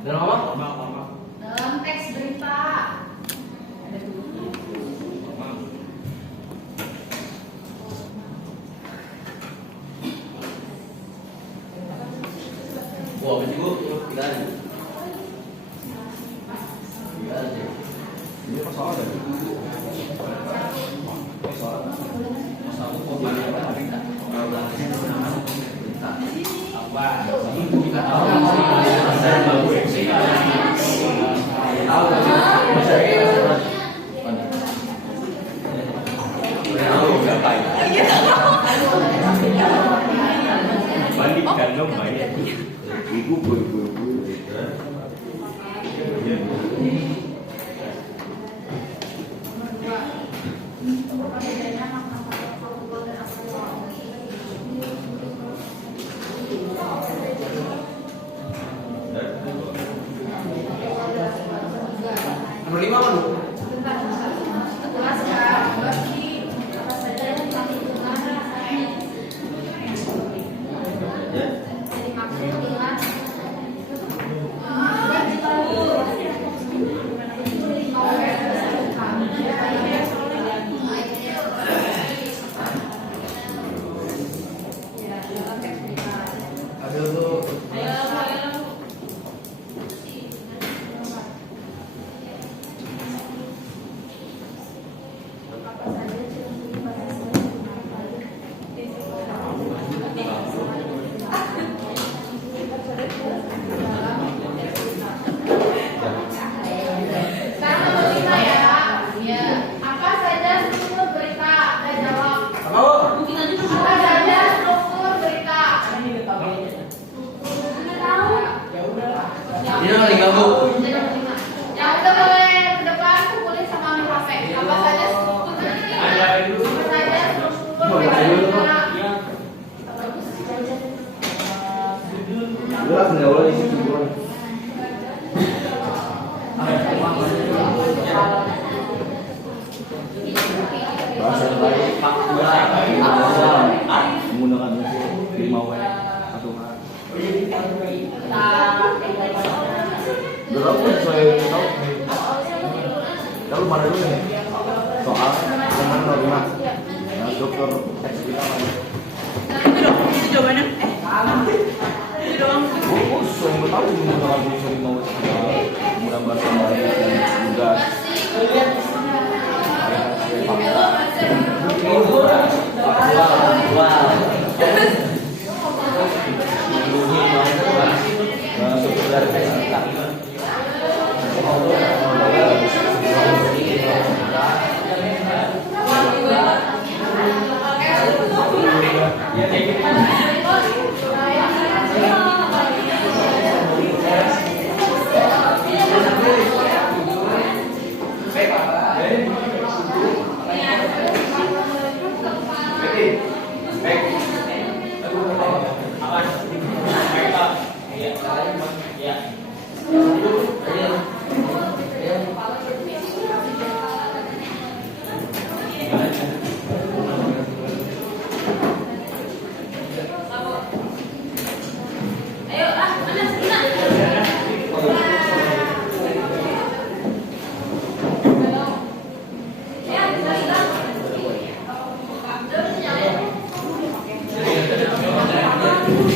Dalam apa? Dalam teks berita. Ada dulu. Wah, apa sih Bu? Kita aja. Ini masalah dari bandingkan dong baik. ibu. Nomor 5 apa, Bu? Ini nomor 5, Bu. Yang udah boleh ke depan tuh boleh sama ambil HP. Apa saja struktur berita. Udah senyawa di situ. Bahasa baik menggunakan limau atau berapa saya tahu kalau mana dulu nih soal teman norma dokter X kita Itu jawabannya. Itu doang. oh saya tahu menggunakan limau kemudian bahasa baik dan juga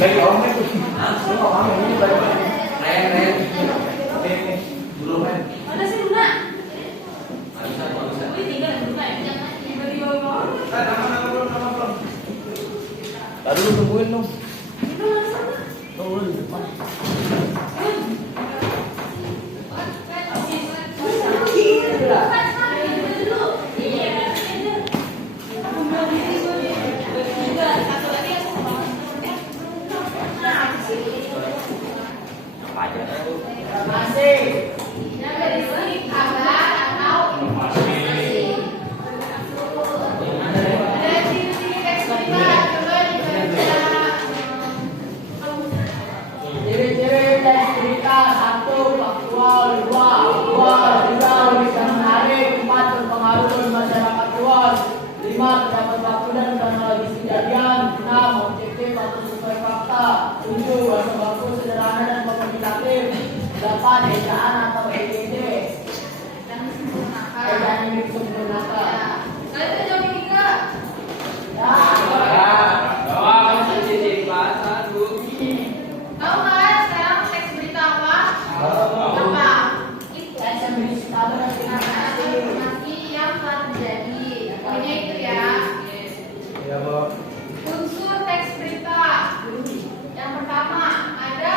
baik orang itu semua orang ini baik ren belum ren Mana sih Luna? Bisa. Wih, tinggal Luna ya. Tiba-tiba mau. belum tadi lu tungguin dong tunggu di depan Yang dari sini kabar atau informasi. Ada ciri-ciri teks berita, coba dibaca. Ciri-ciri teks berita: 1. Faktual. 2. Aktual, bisa menarik. 4. Berpengaruh bagi masyarakat luas. 5. Terdapat waktu dan kronologis kejadian. 6. Objektif atau sesuai fakta. 7. Bahasa baku sederhana dan komunikatif. 8. Ejaan atau EGD. Dan disempurnakan. Ejaan yang disempurnakan. Kalian tuh jawab yang tiga. Ya. Tahu nggak sekarang teks berita apa? Apa? Itu SMS kabar informasi yang telah terjadi. Pokoknya itu ya. Ya, Bu. Unsur teks berita. Yang pertama ada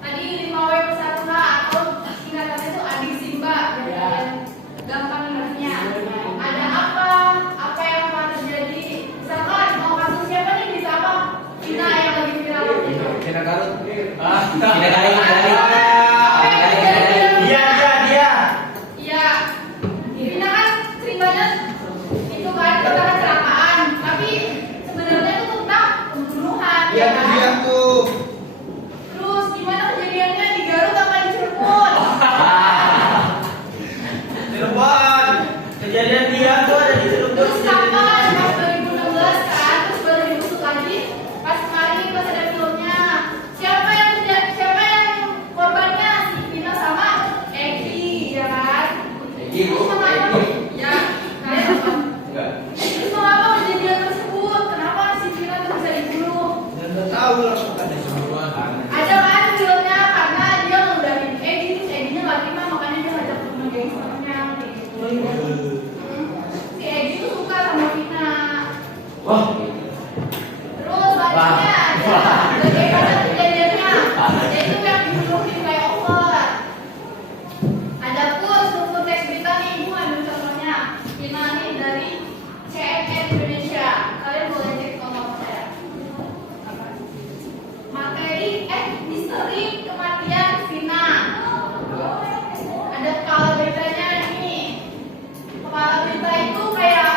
tadi 5W+1H atau singkatannya itu adik Simba. Biar kalian gampang ingatnya. Ada apa yang telah terjadi. Misalkan mau kasus siapa nih bisa apa? Cina yang lagi viral waktu itu. Kena garut. Ah, Kena garing. Apa yang terjadi? dia. Iya, Vina kan ceritanya itu kan tentang kecelakaan, tapi sebenarnya itu tentang pembunuhan. Iya, ya kan? dia tuh. Terus gimana kejadiannya di Garut sama di Cirebon? Cirebon. Kejadian dia tuh ada di Cirebon. Terus kapan? Pas 2016 kan, terus baru diusut lagi. Pas kemarin pas ada filmnya. Siapa yang korbannya? Si Vina sama Egi, ya kan? Egi, Bu. Terus sama apa? Egi. Ya, kalian apa? Enggak. Terus mengapa kejadian tersebut? Kenapa si Vina tuh bisa dibunuh? Nggak tahu langsung ada sembuhan. Ada kan filmnya karena dia ngeludahin Egi, terus Eginya nggak terima makanya dia ngajak temen gangsternya kayak gitu. Si Egi tuh suka sama Vina. Wah, Terus selanjutnya bagaimana kejadiannya? Yaitu yang dibunuh di flyover. Ada pun struktur teks berita nih, ibu ambil contohnya. Vina nih dari CNN Indonesia. Kalian boleh cek nomor saya. Materi misteri kematian Vina. Ada kepala beritanya nih. Kepala berita itu kayak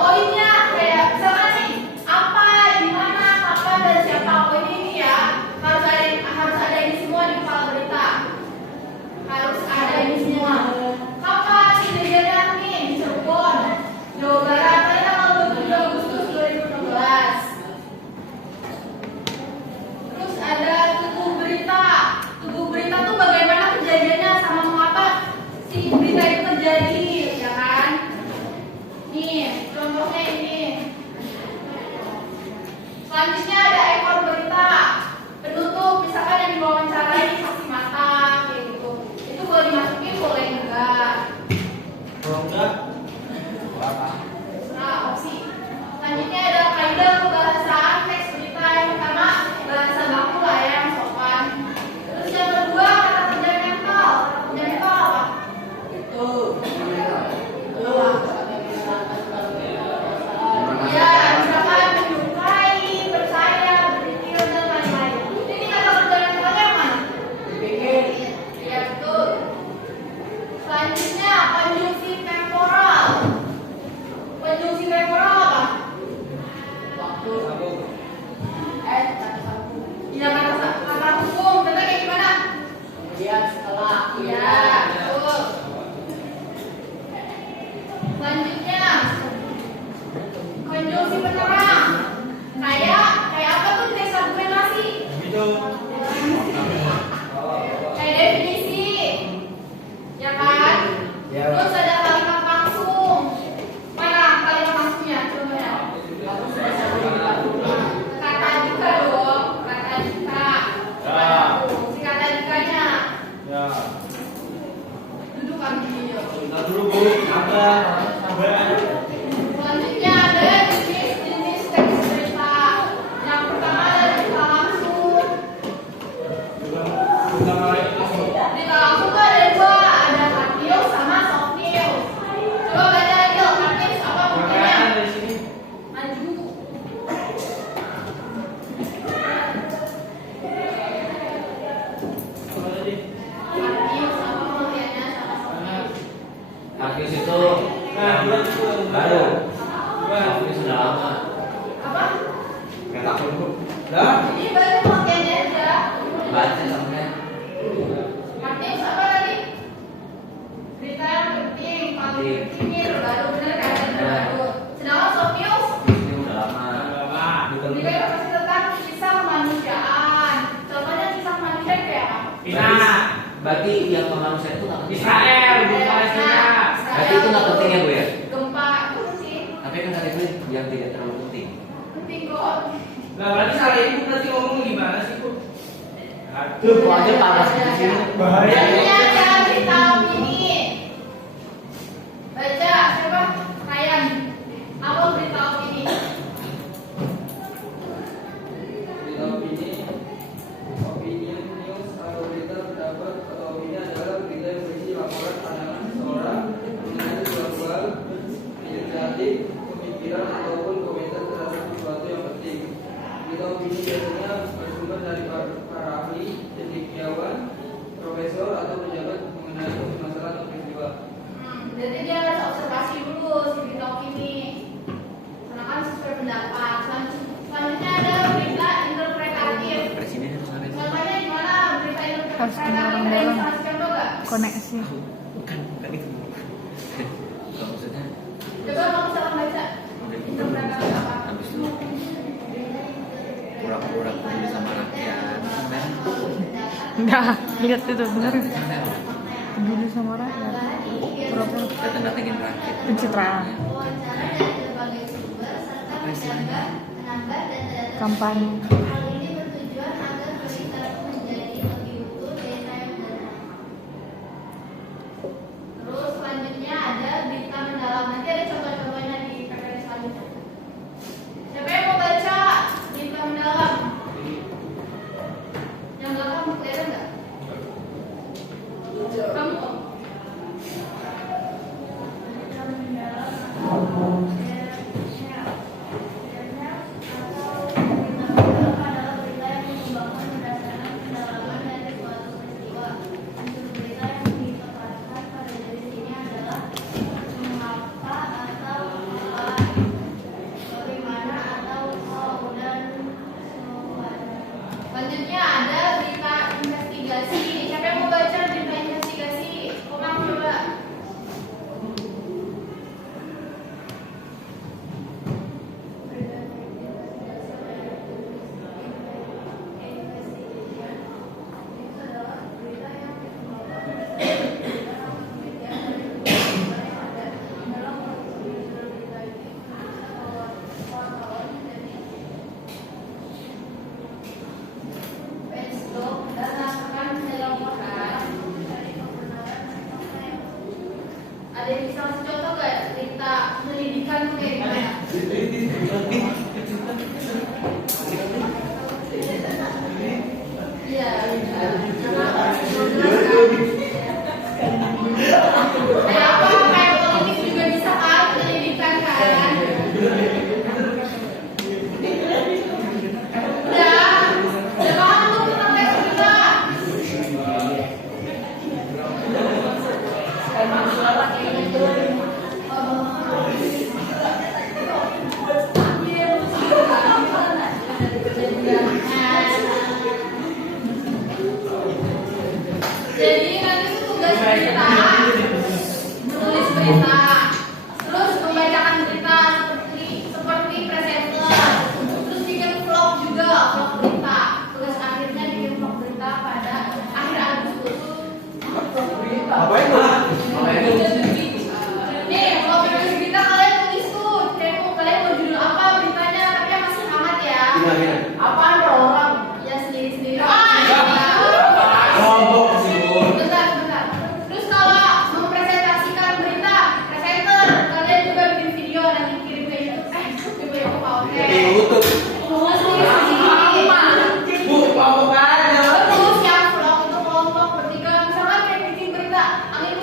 poinnya kayak misalkan nih apa, di mana, kapan dan siapa. Poin ini ya harus ada ini semua di kepala berita. Harus ada ini semua. Kapan kejadiannya nih di Cirebon, Jawa Barat pada tanggal 27 Agustus 2016. Terus ada tubuh berita. Tubuh berita tuh bagaimana kejadiannya sama mengapa si berita itu terjadi, ya kan? Nih, contohnya ini. Selanjutnya ada ekor berita. Penutup, misalkan yang diwawancarai saksi mata, kayak gitu. Itu boleh dimasukin, boleh enggak. kalau enggak, Nah, opsi. Selanjutnya ada kaidah pembahasan teks berita. Yang pertama, bahasa baku lah ya, yang sopan. Terus yang kedua, kata kerja mental. Kata kerja mental apa? itu. Ya, misalkan menyukai, percaya, berpikir, dan lain-lain. Ini kata kerja mentalnya yang mana? Dipikir. Ya, betul. Selanjutnya, konjungsi temporal. Konjungsi temporal apa? Waktu. Kata satu. Ya, kata hukum. Contohnya kayak gimana? Kemudian setelah. Ya, betul. Selanjutnya, konjungsi penerang. Kayak apa tuh teks argumentasi? itu. Kayak definisi, ya kan? Ya. Terus ada kalimat langsung. Mana kalimat langsungnya? Contohnya. Kata jika dong, kata jika. Ya. Si kata jikanya. Ya. Duduk kami video. Nah dulu, Bu. Sabar. Selanjutnya ada jenis teks berita. Yang pertama ada berita langsung. Berita langsung tuh ada dua, ada hard news sama soft news. Coba baca lagi hard news apa pokoknya. Maju. Hard news apa pengertiannya sama soft news. Hafiz itu baru. Hafiz sudah lama. Apa? Nggak takut, Bu. Dah. Jadi baca pengertiannya aja. Baca sampai Berarti yang kemanusiaan itu nggak penting. Israel, bukan Palestina. Berarti itu nggak penting ya Bu ya? Gempa itu sih Tapi kan tadi itu yang tidak terlalu penting. penting kok. Nah, berarti salah ibu berarti ngomong gimana sih, Bu? Tuh, kok aja panas di sini. Bahaya. Ini ada berita opini. Baca siapa? Ryan. Apa berita opini? Berita opinion news atau berita pendapat atau opini adalah berita yang berisi laporan pandangan seseorang mengenai suatu hal, inisiatif, pemikiran ataupun komentar terhadap sesuatu yang penting. Berita opini biasanya bersumber dari para ahli, cendekiawan, profesor atau pejabat mengenai masalah atau peristiwa. Jadi dia harus observasi dulu si berita opini. Karena kan sesuai pendapat. Selanjutnya ada berita interpretatif. Presiden harus ngapain? Contohnya gimana berita Harus interpretatif? gimana, Ada orang-orang. yang kasih contoh nggak? Koneksi. Bukan itu. Kalau maksudnya Coba kamu salah baca. Interpretatif apa? habis itu pura-pura peduli sama rakyat. Kan? Enggak, lihat itu benar. Kan? Peduli sama rakyat. Pura-pura Datang-datangin rakyat. pencitraan. Apa istilahnya? Kampanye. Hal ini bertujuan agar berita menjadi lebih utuh data yang benar. Terus selanjutnya ada berita mendalam. Nanti ada contoh-contohnya di PPT selanjutnya. Siapa yang mau baca berita mendalam? Yang belakang kelihatan nggak? Kamu kok? Berita mendalam. Adalah berita yang dikembangkan berdasarkan pendalaman dari suatu peristiwa. Unsur berita yang ditekankan pada jenis ini adalah mengapa atau apa, bagaimana atau how dan so on. Selanjutnya ada berita investigasi. Siapa yang mau baca berita investigasi? Komang coba. Ada yang bisa kasih contoh nggak berita penyelidikan tuh kayak gimana? Iya. Kayak apa? Kayak politik juga bisa kan penyelidikan kan? Udah kamu tuh tentang tes berita. Jadi nanti itu tugas berita, menulis berita, terus membacakan berita seperti presenter, terus bikin vlog juga, vlog berita. Tugas akhirnya bikin vlog berita pada akhir Agustus. Apa itu? Nih, kalau menulis berita kalian tulis tuh, kalian mau judul apa beritanya, tapi yang masih hangat ya. Gimana? Apaan bro orang? Ya sendiri-sendiri. Kelompok sih Bu. Bentar. Terus kalau mempresentasikan berita, presenter, kalian juga bikin video nanti kirim ke YouTube. Coba ya Pak, oke. Di YouTube. Terus sendiri. Bu, apa kan? Terus yang vlog itu kelompok bertiga, misalkan kayak bikin berita angin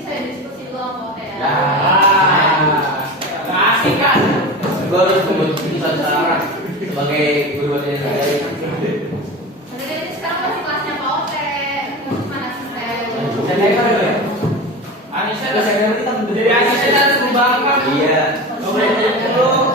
bisa diskusi dulu sama Oke ya. Gak asik kan? Gue harus keputusan sekarang sebagai guru bahasa Indonesia. Jadi ini sekarang masih kelasnya Pak Oke. Mana asisten? Saya kan ya. Anissa jadi asisten dan seru banget. Iya. Gak boleh dulu.